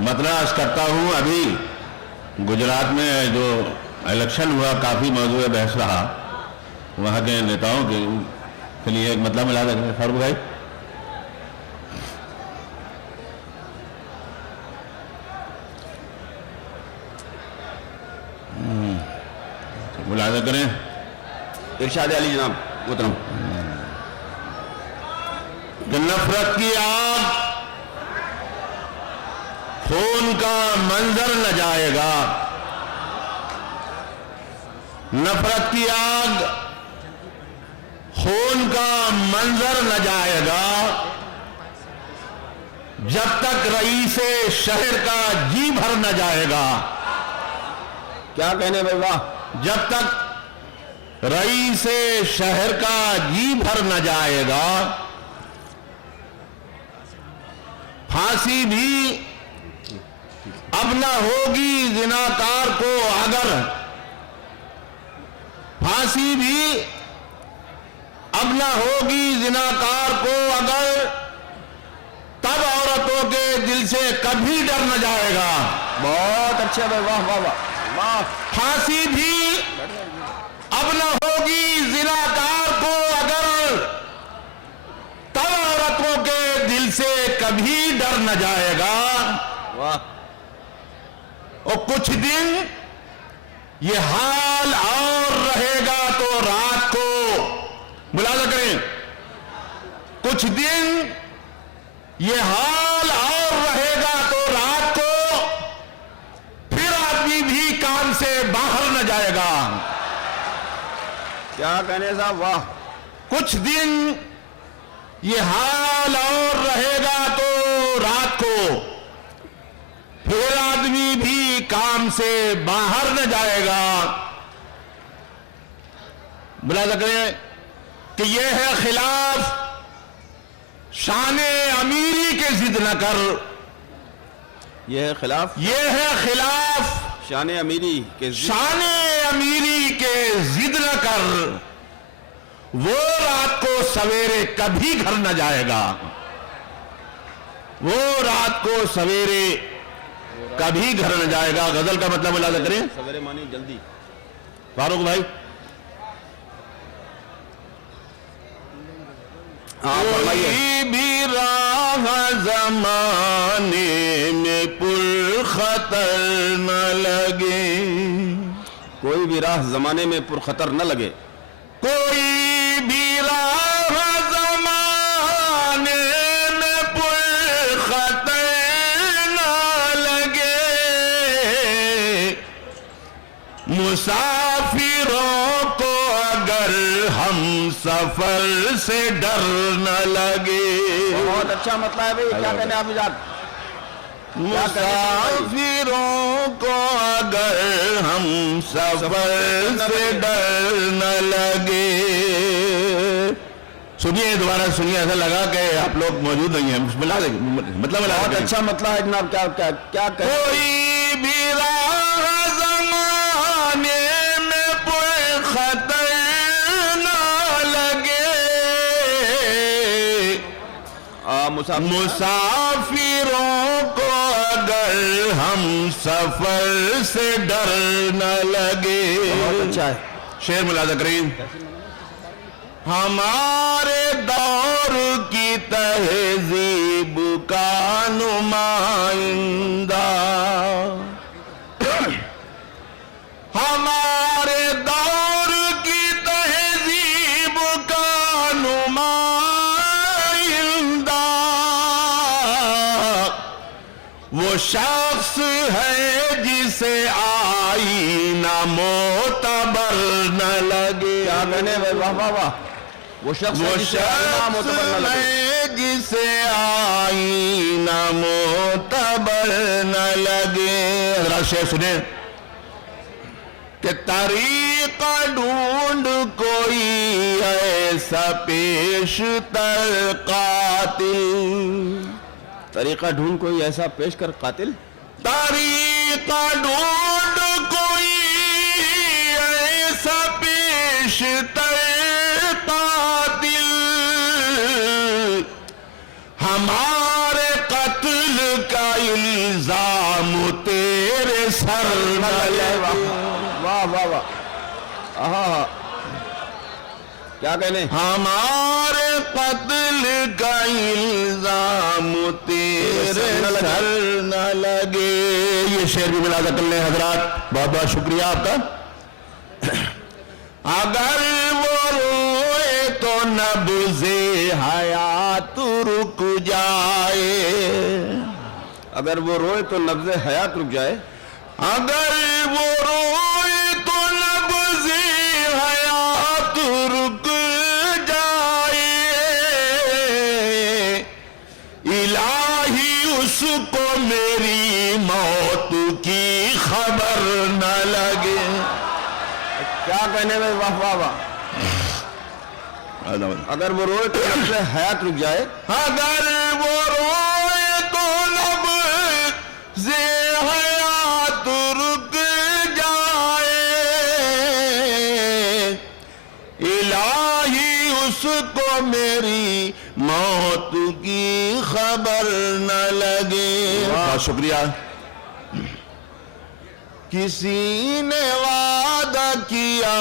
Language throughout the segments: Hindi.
मतलब अर्ज करता हूँ, अभी गुजरात में जो इलेक्शन हुआ काफ़ी मौजूद बहस रहा, वहाँ के नेताओं के लिए एक मतलब मिला देंगे फारूक भाई। मुलाजा करें इरशाद अली जनाब मोहतरम। नफरत की आग, खून का मंजर न जाएगा। नफरत की आग, खून का मंजर न जाएगा जब तक रईसे शहर का जी भर न जाएगा। क्या कहने भाई, वाह। जब तक रईसे शहर का जी भर न जाएगा, फांसी भी अब न होगी जिनाकार को अगर, फांसी भी अब न होगी जिनाकार को अगर, तब औरतों के दिल से कभी डर न जाएगा। बहुत अच्छा भाई, वाह वाह वाह वाह। फांसी भी अब न होगी जिनाकार को अगर, तब औरतों के दिल से कभी डर न जाएगा। वाह। और कुछ दिन ये हाल और रहेगा तो रात को, मुलाजा करें, कुछ दिन ये हाल और रहेगा तो रात को, फिर आदमी भी काम से बाहर न जाएगा। क्या कहने साहब, वाह। कुछ दिन ये हाल और रहेगा तो रात को, फिर आदमी भी काम से बाहर न जाएगा। मुलाजा करें कि यह है खिलाफ शाने अमीरी के जिद न कर, यह है खिलाफ, यह है खिलाफ शान अमीरी के शाने अमीरी के जिद न कर, वो रात को सवेरे कभी घर न जाएगा। वो रात को सवेरे कभी घर न जाएगा। गजल का मतलब मुलाजा करें सवेरे मानी जल्दी। फारूक भाई, कोई भी राह जमाने में पुरखतर न लगे, कोई भी राह जमाने में पुरखतर न लगे, कोई भी राह जमाने में पुरखतर न लगे, मुसाफिरों को अगर हम सफर से डर न लगे। बहुत अच्छा मतलब है भाई। क्या कहने आप इजाद, मुसाफिरों को अगर हम सफर से डर न लगे। सुनिए, दोबारा सुनिए, ऐसा लगा कि आप लोग मौजूद नहीं हैं। मतलब बहुत अच्छा मतलब है जनाब। क्या क्या क्या कोई भी राह ज़माने में पुरखतर न लगे, मुसाफिरों को अगर हम सफर से डर न लगे। बहुत अच्छा है शेर मुलाजा करीम। हमारे दौर की तहजीब का नुमाइंदा, हमारे दौर की तहजीब का नुमाइंदा, वो शख्स है जिसे आईना मोतबर न लगे। क्या कहने भाई, वाह वाह वाह। वो शख्स है जिसे आईना मोतबर न लगे। जरा शेर सुने कि तरीका ढूंढ कोई ऐसा पेशतर कातिल, तरीका ढूंढ कोई ऐसा पेश कर कातिल, तरीका ढूंढ कोई ऐसा पेशतर कातिल, हमारे कत्ल का इल्जाम इल्जाम तेरे सर न लगे। वाह वाह वाह, आहा, क्या कहने। हमारे कत्ल का इल्जाम तेरे सर न लगे। ये शेर भी मिला कर ले हजरात, बहुत बहुत शुक्रिया आपका। अगर वो रोए तो नब्ज़े हयात रुक जाए, अगर वो रोए तो नब्ज़े हयात रुक जाए। अगर वो रोए तो नब्ज़े हयात रुक जाए, इलाही उसको मेरी मौत की खबर न लगे। क्या कहने में, वाह वाह वाह। अगर वो रोए तो नब्ज़े हयात रुक जाए। अगर वो रोए तो नब्ज़े हयात रुक जाए, इलाही उसको मेरी मौत की खबर न लगे। बहुत शुक्रिया। किसी ने वादा किया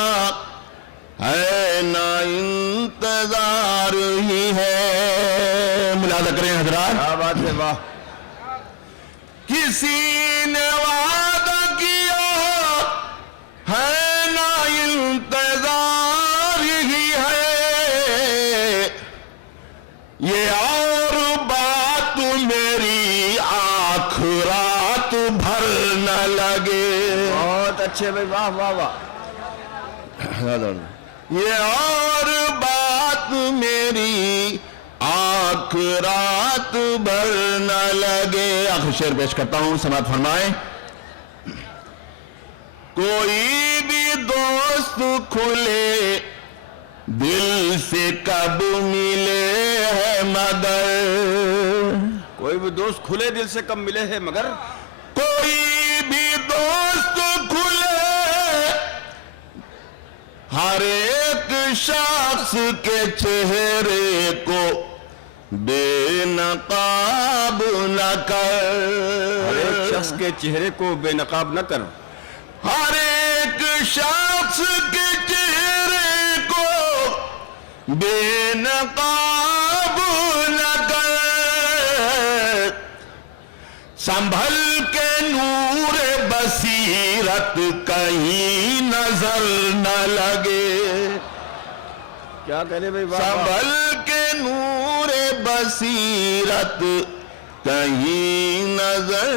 है ना इंतजार ही है। मुलादा करें हजरात, क्या बात है, वाह। किसी ने वादा किया है ना इंतजार ही है, ये और बात मेरी आँख रात भर न लगे। बहुत अच्छे भाई, वाह वाह वाह। ये और बात मेरी आँख रात भर न लगे। आखिर शेर पेश करता हूं, समात फरमाए। कोई भी दोस्त खुले दिल से कब मिले है मगर, कोई भी दोस्त खुले दिल से कब मिले हैं मगर, कोई भी दोस्त खुले हर एक शख्स के चेहरे को बेनकाब न कर। हर एक शख्स के चेहरे को बेनकाब न कर। हर एक शख्स के चेहरे को बेनकाब न कर। संभल के नूर बसीरत कहीं नजर न लगे। क्या कहने भाई, वाह वाह। संभल के नूर बसीरत कहीं नजर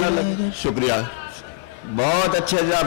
न लगे। शुक्रिया, बहुत अच्छे जब